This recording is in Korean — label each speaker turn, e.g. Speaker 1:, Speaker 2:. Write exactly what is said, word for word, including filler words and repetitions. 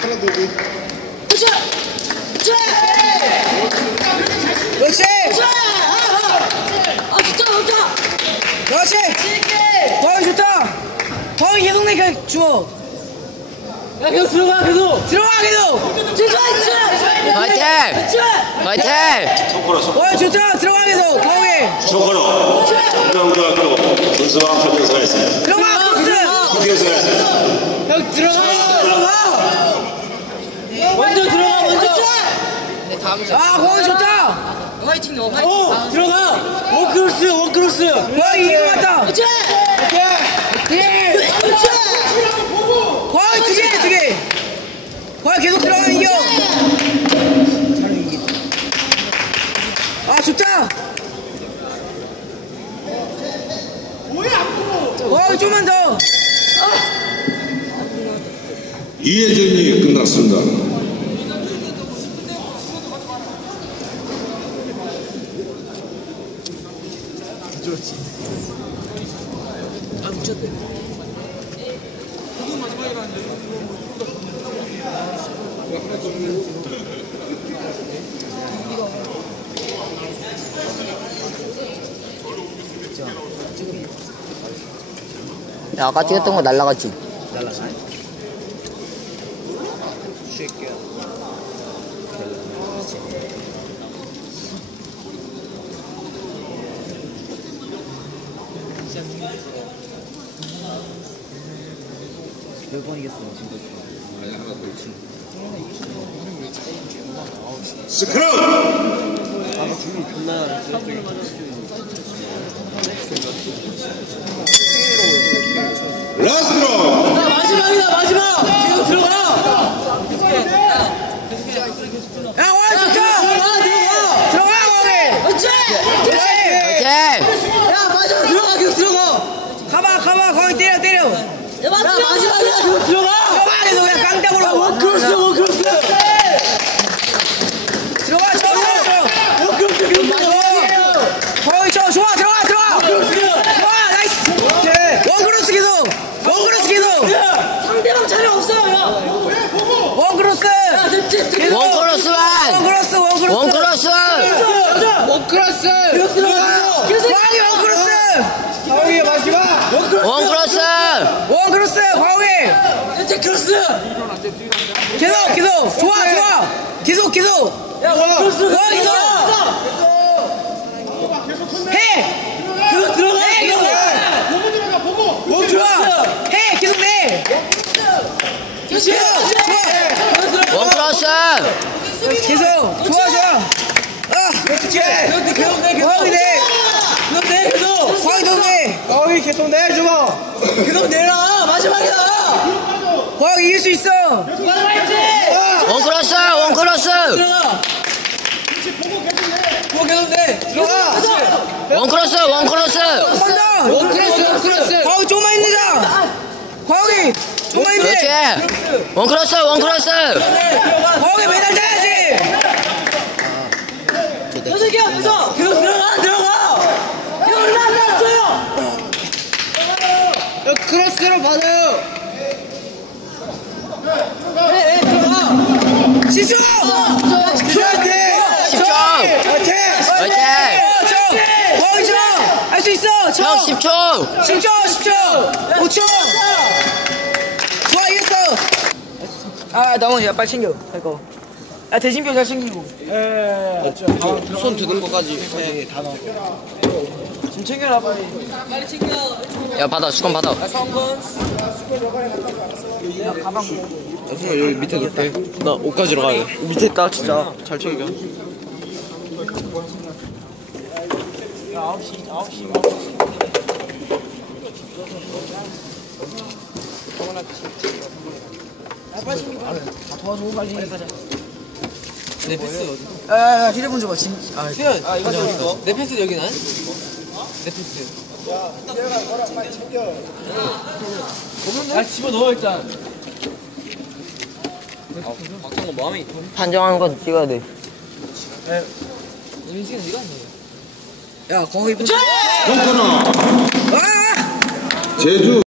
Speaker 1: 그렇지! 그렇지! 아, 좋다, 좋다!
Speaker 2: 그렇지! 광희 좋다! 광희 계속 내가 주워!
Speaker 1: 야, 계속 들어가, 계속!
Speaker 2: 들어가, 계속!
Speaker 1: 들어가, 있지!
Speaker 3: 화이팅! 화이팅!
Speaker 2: 광희 좋다! 들어가, 계속! 광희!
Speaker 4: 조건호 운동고등학교 군수와 협력사가 있습니다.
Speaker 2: 들어가, 크로스!
Speaker 4: 국회에서
Speaker 2: 형, 들어가! 들어가!
Speaker 1: 먼저 들어가, 먼저!
Speaker 2: 아, 광희 좋다!
Speaker 1: 화이팅 넣어, 화이팅!
Speaker 2: 오! 들어가! 원크로스, 원크로스! 와, 이긴 것 같다!
Speaker 1: 그렇지!
Speaker 2: 그렇지! 광희 두 개, 두 개! 광희 계속 들어가는 이겨! 아, 좋다! 광희 좀만 더!
Speaker 4: 이 회전이 끝났습니다.
Speaker 2: 아, 미쳤네.
Speaker 3: 야, 아까 찍었던 거 날라갔지?
Speaker 2: 날라가? 몇 번 이겼어, 지금?
Speaker 4: 스크럼! 라스트로!
Speaker 1: 마지막이다, 마지막! 계속 들어가!
Speaker 2: 야, 와, 좋다! 들어가, 광희!
Speaker 1: 그렇지!
Speaker 2: 그렇지!
Speaker 3: 화이팅!
Speaker 1: 야, 마지막 들어가, 계속 들어가!
Speaker 2: 가봐, 가봐, 광희 때려, 때려!
Speaker 1: 야, 마지막이야, 계속 들어가!
Speaker 2: 들어가, 계속 그냥 깡다구로!
Speaker 1: 원크로스, 원크로스!
Speaker 2: 들어가, 쳐, 쳐, 쳐!
Speaker 1: 원크로스, 계속 들어가!
Speaker 2: 광희 쳐, 좋아, 들어가, 들어가! 좋아, 나이스! 원크로스 계속! 원크로스 계속!
Speaker 1: 상대방 자리 없어, 야!
Speaker 2: 원크로스!
Speaker 1: 야, 됐지, 됐지!
Speaker 3: 원크로스만!
Speaker 2: 원크로스, 원크로스!
Speaker 3: 원크로스!
Speaker 2: 원크로스!
Speaker 1: 계속 들어가! 계속
Speaker 2: 광희 원크로스! 광희 마지막!
Speaker 3: 원크로스!
Speaker 2: 원크로스! 광희!
Speaker 1: 됐지, 크로스!
Speaker 2: 계속, 계속! 좋아, 좋아! 계속, 계속!
Speaker 1: 야, 원크로스!
Speaker 2: 와, 계속! 해!
Speaker 1: 계속 들어가!
Speaker 2: 해, 계속! 원 좋아! 해! 계속 내!
Speaker 1: 계속!
Speaker 2: 좋아!
Speaker 3: 원크로스!
Speaker 2: 계속! 좋아, 좋아! 아!
Speaker 1: 계속 내, 계속 내, 계속
Speaker 2: 광희 내!
Speaker 1: 계속 내, 계속!
Speaker 2: 광희 더 내! 광희 계속 내, 주고!
Speaker 1: 계속 내라! 마지막이다!
Speaker 2: 광희 이길 수 있어!
Speaker 1: 마지막이지!
Speaker 3: 원크로스! 원크로스!
Speaker 1: 들어가! 보고 계속 내! 들어가!
Speaker 3: 원크로스! 원크로스!
Speaker 2: 한번 더!
Speaker 1: 원크로스, 원크로스!
Speaker 2: 광희 좀만 힘내자! 광희! 좀만 힘내!
Speaker 3: 그렇지! 원크로스! 원크로스!
Speaker 2: 광희 메달 따야지!
Speaker 1: 여섯이야, 여섯! 계속 들어가! 들어가! 이거 얼마 안 남았어요!
Speaker 2: 크로스로 받아요!
Speaker 1: 네, 네, 들어가!
Speaker 2: 십 초!
Speaker 3: 십 초!
Speaker 2: 화이팅!
Speaker 3: 화이팅!
Speaker 2: 광희 쳐! 할 수 있어! 쳐!
Speaker 3: 형 십 초!
Speaker 2: 십 초! 십 초! 오 초! 좋아, 이겼어! 아, 너무 야, 빨리 챙겨. 이거. 아, 대신표 잘 챙기고.
Speaker 3: 손 드는 거까지 해.
Speaker 2: 지금 챙겨라, 빨리.
Speaker 1: 빨리 챙겨!
Speaker 3: 야, 받아. 수건 받아.
Speaker 1: 성건!
Speaker 2: 야, 가방.
Speaker 5: 여기 밑에 놓을게. 나 옷까지 들어가야 돼. 밑에 있다, 진짜. 잘 챙겨.
Speaker 2: 야, 아홉 시, 아홉 시. 야, 빨리 챙겨, 빨리. 다 도와줘, 빨리. 빨리 가자.
Speaker 1: 내 패스 어디?
Speaker 2: 야, 야, 야, 휴대폰 줘봐, 진 아,
Speaker 1: 수현! 아, 이거 어디? 내 패스 여기 난? 내 패스. 야, 집어넣어, 일단. 박성호 마음이
Speaker 3: 판정하는 건 찍어야 돼.
Speaker 1: 임승현 이거 아니에요?
Speaker 2: 야, 거기.
Speaker 4: 동천아
Speaker 2: 와!
Speaker 4: 제주